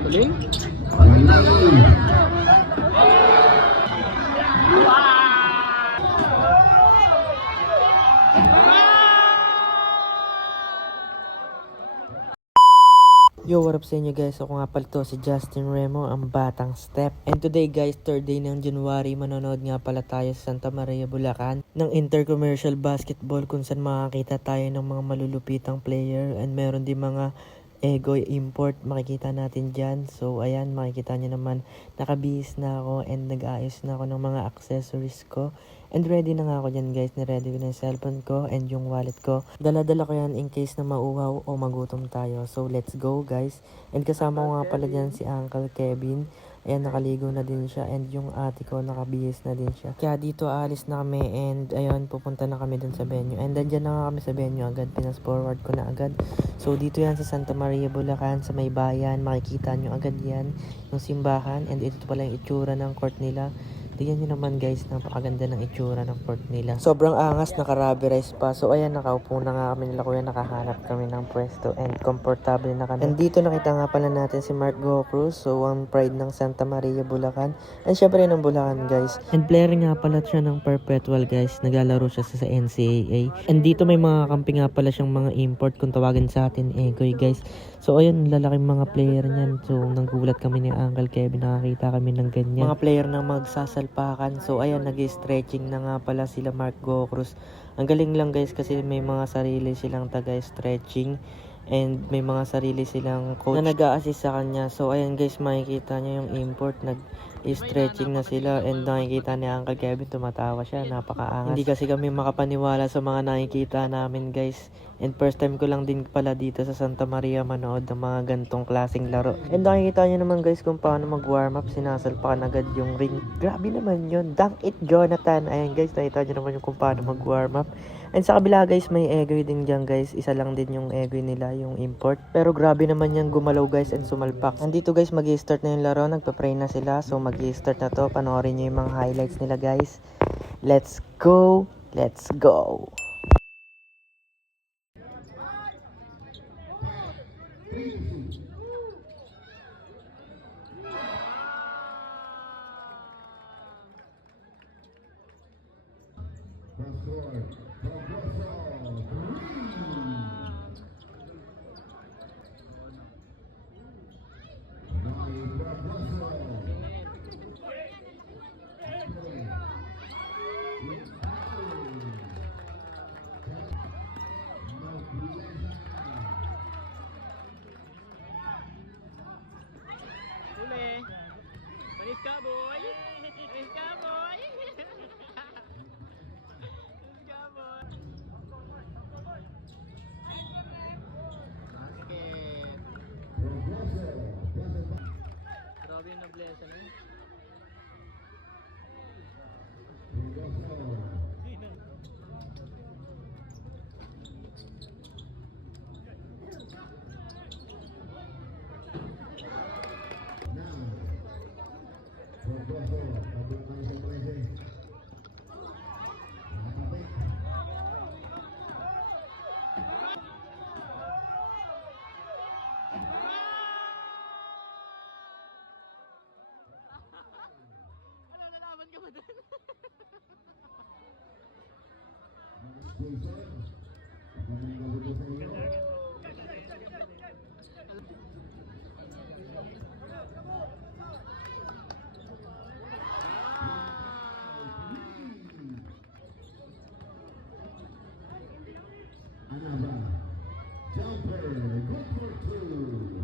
Galing. Yo, what up sa inyo guys? Ako nga pala to si Justin Remo, ang Batang Step. And today guys, 3rd day ng January, manonood nga pala tayo sa Santa Maria, Bulacan ng Intercommercial Basketball kung saan makakita tayo ng mga malulupitang player and meron din mga Egoy import makikita natin dyan. So ayan, makikita nyo naman nakabihis na ako and nag-aayos na ako ng mga accessories ko. And ready na nga ako dyan guys, ni-ready ko na yung cellphone ko and yung wallet ko. Dala-dala ko yan in case na mauhaw o magutom tayo. So let's go guys. And kasama ko nga pala dyan si Uncle Kevin. Ayan, nakaligo na din siya and yung ate ko nakabihis na din siya. Kaya dito aalis na kami and ayun, pupunta na kami dun sa venue. And dyan na nga kami sa venue agad, pinas forward ko na agad. So dito yan sa Santa Maria, Bulacan, sa may bayan, makikita nyo agad yan, yung simbahan. And ito pala yung itsura ng court nila. Tingnan nyo naman guys, napakaganda ng itsura ng court nila. Sobrang angas, naka-rubberized pa. So ayan, nakaupo na nga kami nila kuya, nakahanap kami ng pwesto and comfortable na kami. And dito nakita nga pala natin si Mark Gocruz, so ang pride ng Santa Maria, Bulacan. And syempre ng Bulacan guys. And player nga pala siya ng Perpetual guys, naglalaro siya sa NCAA. And dito may mga kampi nga pala siyang mga import kung tawagin sa atin Egoy guys. So ayun, lalaking mga player niyan. So nagulat kami ni Uncle Kevin, nakakita kami ng ganyan. Mga player na magsasalpakan. So ayan, nag-stretching na nga pala sila Mark Gocruz. Ang galing lang guys kasi may mga sarili silang taga-stretching. And may mga sarili silang coach na nag-a-assist sa kanya. So ayan guys, makikita niya yung import, nag-stretching na sila. And nakikita ni Uncle Kevin, tumatawa siya, napakaangas. Hindi kasi kami makapaniwala sa mga nakikita namin guys. And first time ko lang din pala dito sa Santa Maria manood ng mga gantong klaseng laro. And nakikita niyo naman guys kung paano mag-warm up, sinasalpakan agad yung ring. Grabe naman yun, dunk it Jonathan. Ayan guys, nakikita niyo naman yung kung paano mag-warm up. And sa kabila guys, may Egoy din dyan guys. Isa lang din yung Egoy nila, yung import. Pero grabe naman yan gumalaw guys and sumalpak. Andito guys, mag-i-start na yung laro. Nagpa-pray na sila. So mag-i-start na to. Panoorin nyo yung mga highlights nila guys. Let's go! Let's go! Panis ka, boy! Panis ka, boy! Panis ka, boy! Basket! Grabe yung nablesa na yun. Ano, nalaman ka ba dun? Jumper, good for two.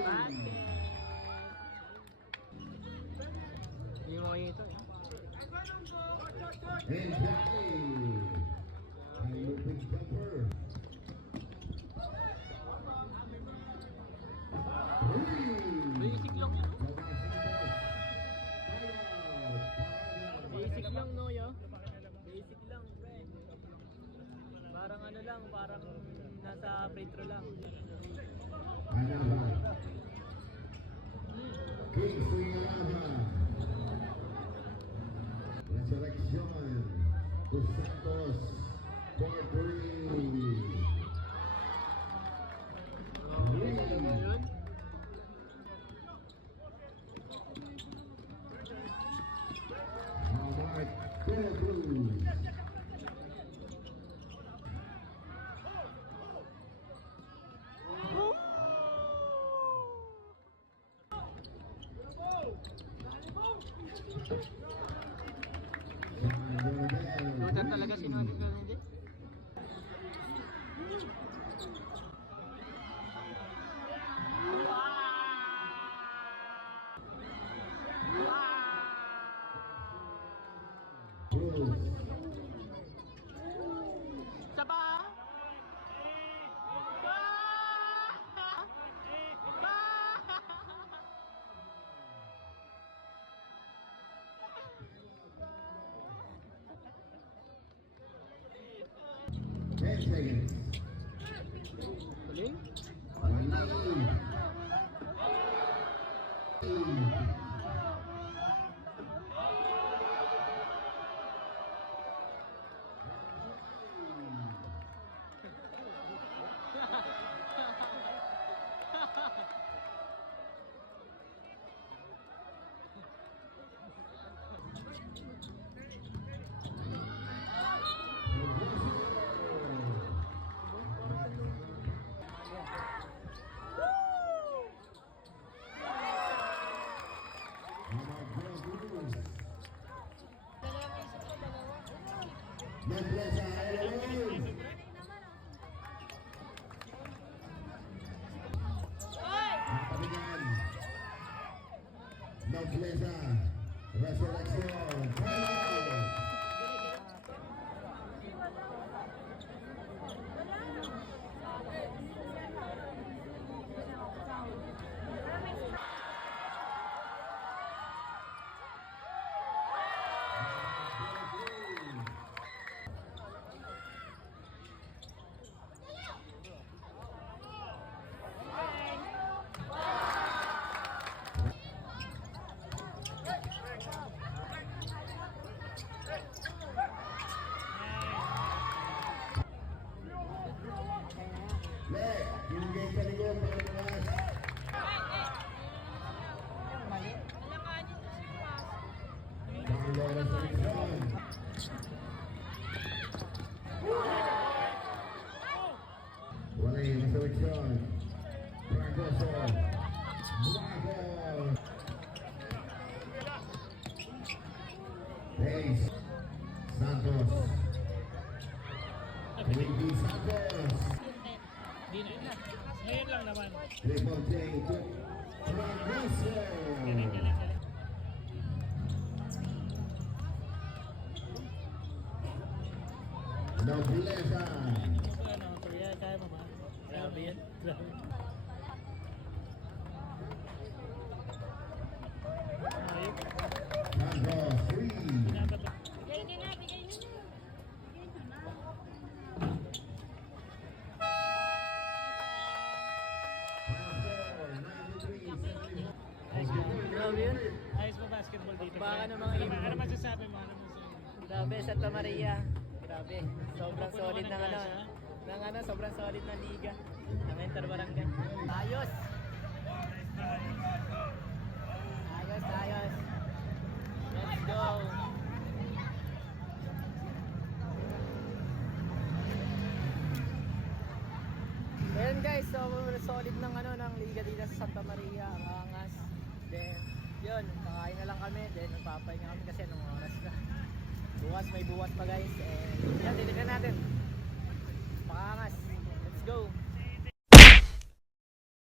Bate! Hindi mo kayo ito eh. And Jackie. Ang lupit jumper. Basic lang yun. Basic lang no yo. Basic lang pre. Parang ano lang, parang nasa free throw lang. Anaba. Kingsley Anaba. Resurrection. Dos Santos. 4-3. Yun. Alright, Go Blues. Shooter talaga si Nani hindi. Saba! Ten seconds. Galing? Nobleza, Eloy. Palingan. Nobleza. Resurrection. Le, binigay sa likod para bukas. Carlo Resurrection. Wala yung Resurrection. Fragoso. Blanco. Hayes. Santos. Ricky Santos. Di na. Ngayon lang naman. Triple J. Fragoso. Nobleza. Ano, Korea, kaya mo ba? Grabe yan. Grabe. Ayun. Santos. 3. Bigay nyo na, bigay nyo na. Grabe yun. Ayos mo basketball dito. Baka ng mga ibon. Ano masasabi mo? Ano masasabi mo? Grabe, Santa Maria. Grabe. Sobrang solid ng ano. Klase, Ng ano, sobrang solid ng liga. Ng Interbarangay. Ayos! Ayos, ayos. Let's go! Ayan guys, so solid ng ano ng liga dito sa Santa Maria, ang angas. Then, yun, kakain na lang kami, then magpapahinga kami kasi anong oras na. Bukas, may buwas pa guys, and yan, titignan natin. Pakangas, let's go!